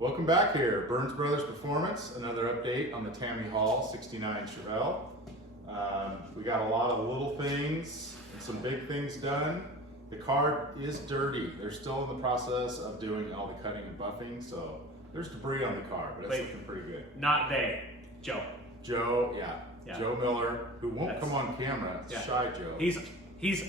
Welcome back here, Burns Brothers Performance. Another update on the Tammy Hall 69 Chevelle. We got a lot of little things and some big things done. The car is dirty. They're still in the process of doing all the cutting and buffing, so there's debris on the car, but it's looking pretty good. Not they, Joe. Joe, yeah. Joe Miller, who won't come on camera. It's Shy Joe. He's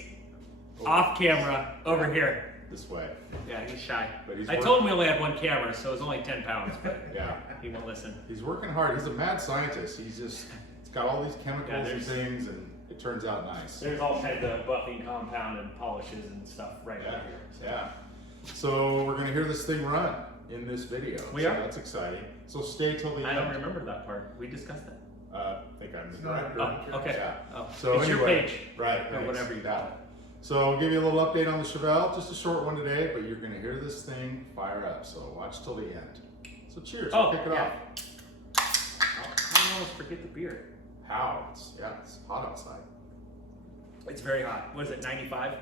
off camera over here. This way. Yeah, he's shy. But I told him we only had one camera, so it's only 10 pounds, but yeah, he won't listen. He's working hard. He's a mad scientist. He's got all these chemicals and things, and it turns out nice. There's all kinds of buffing compound and polishes and stuff right out here. So. Yeah. So we're gonna hear this thing run in this video. We are? That's exciting. So stay till the end. I don't remember that part. We discussed that. I think I'm the director. Oh, okay. Yeah. Oh. So it's anyway, your page. Right. Or whatever you call it. So I'll give you a little update on the Chevelle, just a short one today, but you're going to hear this thing fire up, so watch till the end. So cheers, we'll kick it off. I almost forget the beer. How? It's hot outside. It's very hot. What is it, 95?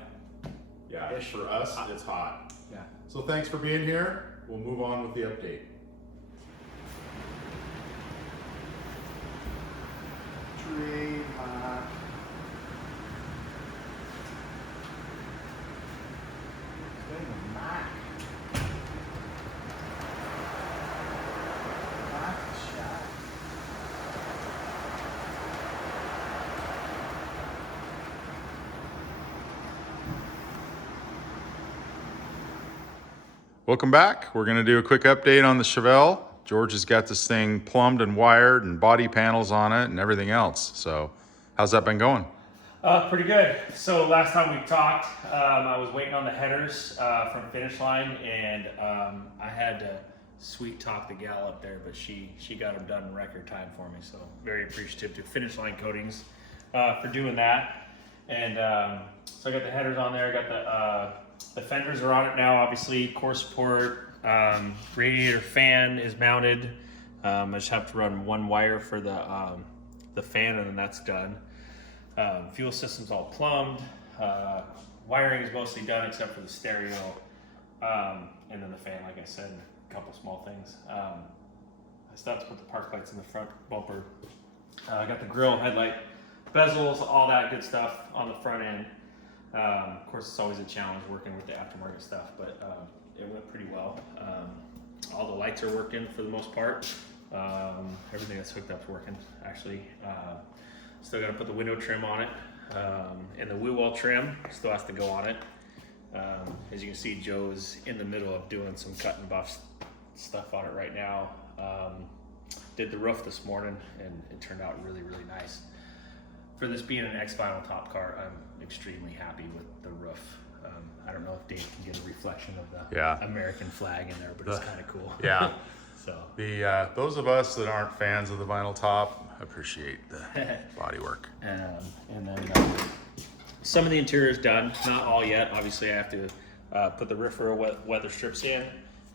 Yeah, for us, it's hot. Yeah. So thanks for being here. We'll move on with the update. Trademark. Welcome back. We're going to do a quick update on the Chevelle. George has got this thing plumbed and wired and body panels on it and everything else. So how's that been going? Pretty good. So last time we talked, I was waiting on the headers from finish line, and I had to sweet talk the gal up there, but she got them done in record time for me. So very appreciative to Finish Line Coatings for doing that. And so I got the headers on there. I got the fenders are on it now. Obviously, core support, radiator fan is mounted. I just have to run one wire for the fan, and then that's done. Fuel system's all plumbed. Wiring is mostly done except for the stereo, and then the fan, like I said, and a couple small things. I still have to put the park lights in the front bumper. I got the grill, headlight, bezels, all that good stuff on the front end. Of course, it's always a challenge working with the aftermarket stuff, but it went pretty well. All the lights are working for the most part. Everything that's hooked up is working, actually. Still got to put the window trim on it, and the wheel well trim still has to go on it. As you can see, Joe's in the middle of doing some cut and buff stuff on it right now. Did the roof this morning, and it turned out really, really nice. For this being an X-Vinyl top car, I'm extremely happy with the roof. I don't know if Dave can get a reflection of the American flag in there, but it's kind of cool. Yeah. So those of us that aren't fans of the vinyl top appreciate the body work. And then some of the interior is done, not all yet. Obviously, I have to put the roofer weather strips in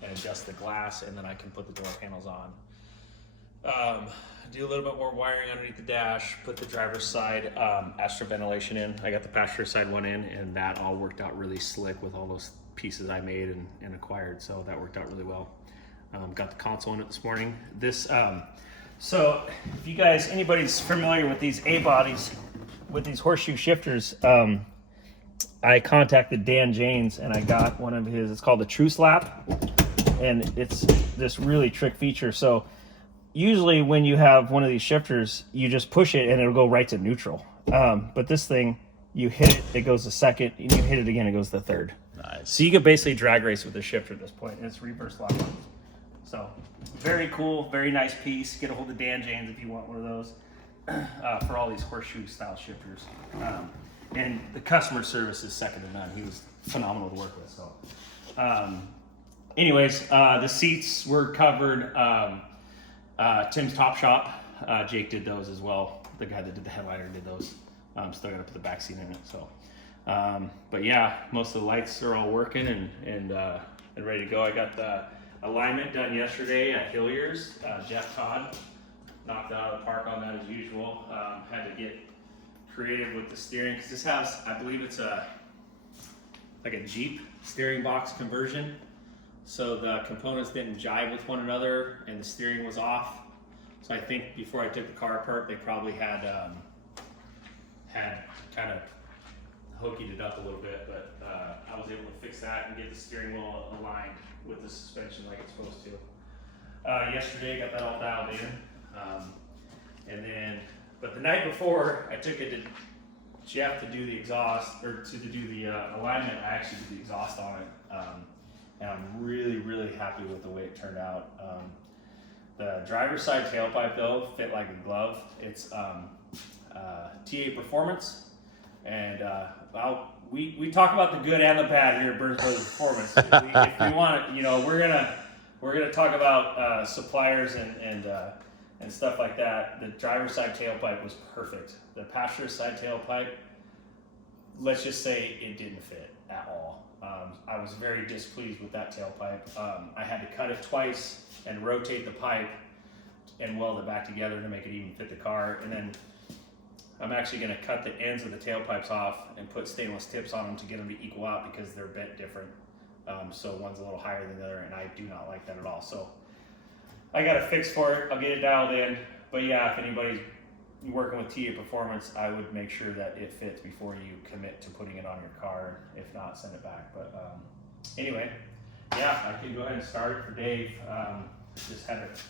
and adjust the glass, and then I can put the door panels on. Do a little bit more wiring underneath the dash, put the driver's side extra ventilation in. I got the passenger side one in, and that all worked out really slick with all those pieces I made and acquired, so that worked out really well. Got the console in it this morning. So if you guys, anybody's familiar with these A-bodies, with these Horseshoe Shifters, I contacted Dan Janes and I got one of his, it's called the True Slap, and it's this really trick feature. So usually when you have one of these shifters, you just push it and it'll go right to neutral. But this thing, you hit it, it goes to second, and you hit it again, it goes to third. Nice. So you can basically drag race with the shifter at this point, and it's reverse lock. So very cool, very nice piece. Get a hold of Dan Janes if you want one of those for all these horseshoe style shifters. And the customer service is second to none. He was phenomenal to work with. So anyways, the seats were covered. Tim's Top Shop, Jake did those as well. The guy that did the headliner did those. Still got to put the back seat in it. So, but yeah, most of the lights are all working and ready to go. I got the alignment done yesterday at Hilliers. Jeff Todd knocked it out of the park on that as usual. Had to get creative with the steering because this has, I believe it's like a Jeep steering box conversion. so the components didn't jive with one another and the steering was off. So I think before I took the car apart, they probably had kind of hokied it up a little bit, but I was able to fix that and get the steering wheel aligned with the suspension like it's supposed to. Yesterday, got that all dialed in, but the night before, I took it to Jeff to do the exhaust, or to do the alignment. I actually did the exhaust on it, and I'm really, really happy with the way it turned out. The driver's side tailpipe though fit like a glove. It's TA Performance, and we talk about the good and the bad here at Burns Brothers Performance. If we want it, we're gonna talk about suppliers and stuff like that. The driver's side tailpipe was perfect. The passenger side tailpipe, let's just say it didn't fit at all. I was very displeased with that tailpipe. I had to cut it twice and rotate the pipe and weld it back together to make it even fit the car. And then I'm actually going to cut the ends of the tailpipes off and put stainless tips on them to get them to equal out, because they're bent different. So one's a little higher than the other, and I do not like that at all. So I got a fix for it. I'll get it dialed in. But yeah, if anybody's working with TA Performance, I would make sure that it fits before you commit to putting it on your car. If not, send it back. But anyway, yeah, I can go ahead and start it for Dave. Just had it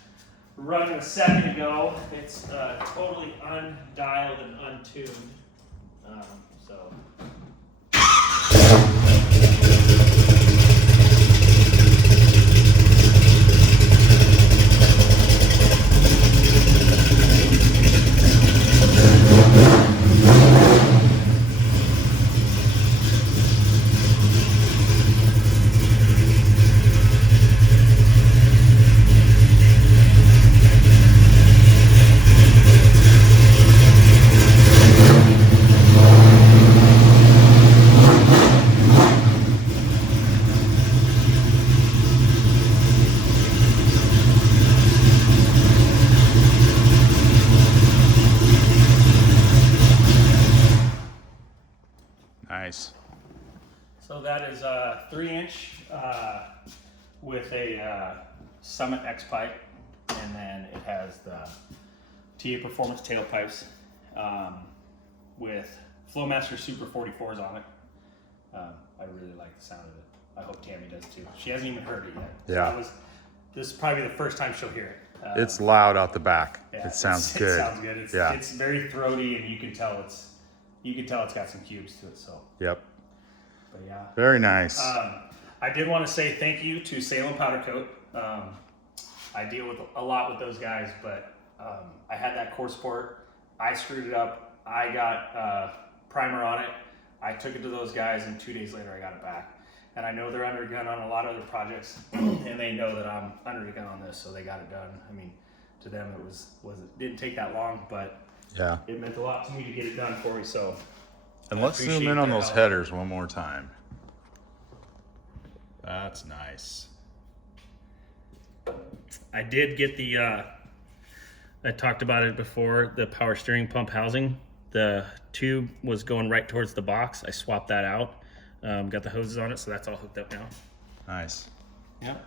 running a second ago. It's totally undialed and untuned. So. Nice. So that is a 3-inch with a Summit X pipe, and then it has the TA Performance tailpipes with Flowmaster Super 44s on it. I really like the sound of it. I hope Tammy does too. She hasn't even heard it yet. Yeah. So this is probably the first time she'll hear it. It's loud out the back. Yeah, it sounds good. It sounds good. It's very throaty, and you can tell it's got some cubes to it. So. Yep. But yeah. Very nice. I did want to say thank you to Salem Powder Coat. I deal with a lot with those guys, but I had that core sport. I screwed it up. I got primer on it. I took it to those guys, and 2 days later I got it back. And I know they're under gun on a lot of other projects, and they know that I'm under the gun on this, so they got it done. I mean, to them it didn't take that long, but yeah, it meant a lot to me to get it done for me. So. And let's zoom in on those headers one more time. That's nice. I did get the, I talked about it before, the power steering pump housing. The tube was going right towards the box. I swapped that out. Got the hoses on it, so that's all hooked up now. Nice. Yep.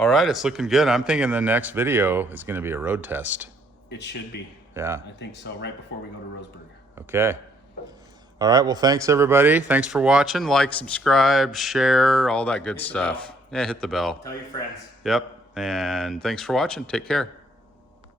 All right, it's looking good. I'm thinking the next video is going to be a road test. It should be. Yeah. I think so, right before we go to Roseburg. Okay. All right, well, thanks everybody. Thanks for watching. Like, subscribe, share, all that good stuff. Yeah, hit the bell. Tell your friends. Yep. And thanks for watching. Take care.